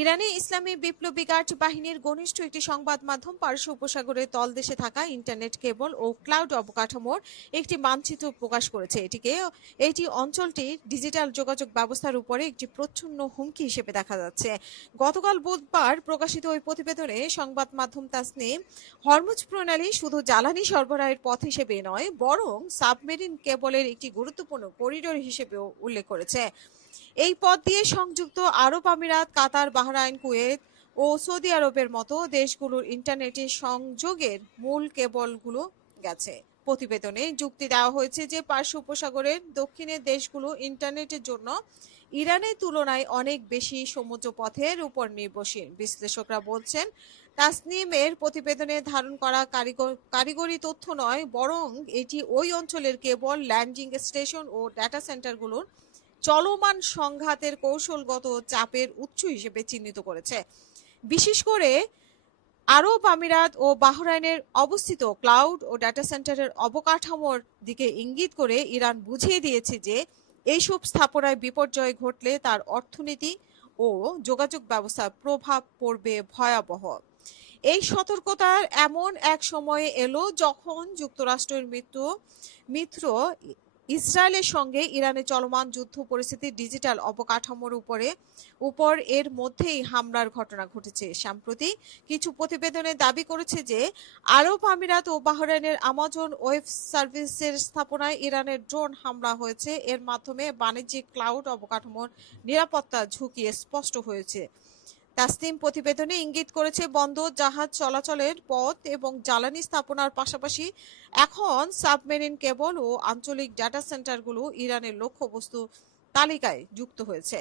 ইরানি ইসলামী বিপ্লবী গার্ড বাহিনীর ঘনিষ্ঠ একটি সংবাদ মাধ্যম পারস্য উপসাগরের তলদেশে থাকা ইন্টারনেট কেবল ও ক্লাউড অবকাঠামোর একটি মানচিত্র প্রকাশ করেছে। এটি অঞ্চলটির ডিজিটাল যোগাযোগ ব্যবস্থার উপরে একটি প্রচ্ছন্ন হুমকি হিসেবে দেখা যাচ্ছে। গতকাল বুধবার প্রকাশিত ওই প্রতিবেদনে সংবাদ মাধ্যম তাসনিম হরমুজ প্রণালী শুধু জ্বালানি সরবরাহের পথ হিসেবে নয়, বরং সাবমেরিন কেবলের একটি গুরুত্বপূর্ণ করিডোর হিসেবেও উল্লেখ করেছে। এই পথ দিয়ে সংযুক্ত আরব আমিরাত, কাতার, বাহরাইন, কুয়েত ও সৌদি আরবের মতো দেশগুলোর ইন্টারনেটের সংযোগের মূল কেবলগুলো গেছে। প্রতিবেদনে যুক্তি দেওয়া হয়েছে যে পারস্য উপসাগরের দক্ষিণের দেশগুলো ইন্টারনেটের জন্য ইরানের তুলনায় অনেক বেশি সমুদ্র পথের উপর নির্ভরশীল। বিশ্লেষকরা বলছেন, তাসনিমের প্রতিবেদনে ধারণ করা কারিগরি তথ্য নয়, বরং এটি ওই অঞ্চলের কেবল ল্যান্ডিং স্টেশন ও ডেটা সেন্টারগুলোর চলমান সংঘাতের কৌশলগত চাপের উৎস হিসেবে চিহ্নিত করেছে। বিশেষ করে আরব আমিরাত ও বাহরাইনের অবস্থিত ক্লাউড ও ডেটা সেন্টারের অবকাঠামোর দিকে ইঙ্গিত করে ইরান বুঝিয়ে দিয়েছে যে এইসব স্থাপনায় বিপর্যয় ঘটলে তার অর্থনীতি ও যোগাযোগ ব্যবস্থার প্রভাব পড়বে ভয়াবহ। এই সতর্কতার এমন এক সময়ে এলো যখন যুক্তরাষ্ট্রের মিত্র ইসরায়েলের সঙ্গে ইরানের চলমান যুদ্ধ পরিস্থিতি ডিজিটাল অবকাঠামোর উপর এর মধ্যেই হামলার ঘটনা ঘটেছে। সম্প্রতি কিছু প্রতিবেদনে দাবি করেছে যে আরব আমিরাত ও বাহরাইনের আমাজন ওয়েব সার্ভিসের স্থাপনায় ইরানের ড্রোন হামলা হয়েছে। এর মাধ্যমে বাণিজ্যিক ক্লাউড অবকাঠামোর নিরাপত্তার ঝুঁকি স্পষ্ট হয়েছে। তাসনিম প্রতিবেদনে ইঙ্গিত করেছে, বন্দর, জাহাজ চলাচলের পথ এবং জ্বালানি স্থাপনার পাশাপাশি এখন সাবমেরিন কেবল ও আঞ্চলিক ডেটা সেন্টারগুলো ইরানের লক্ষ্যবস্তু তালিকায় যুক্ত হয়েছে।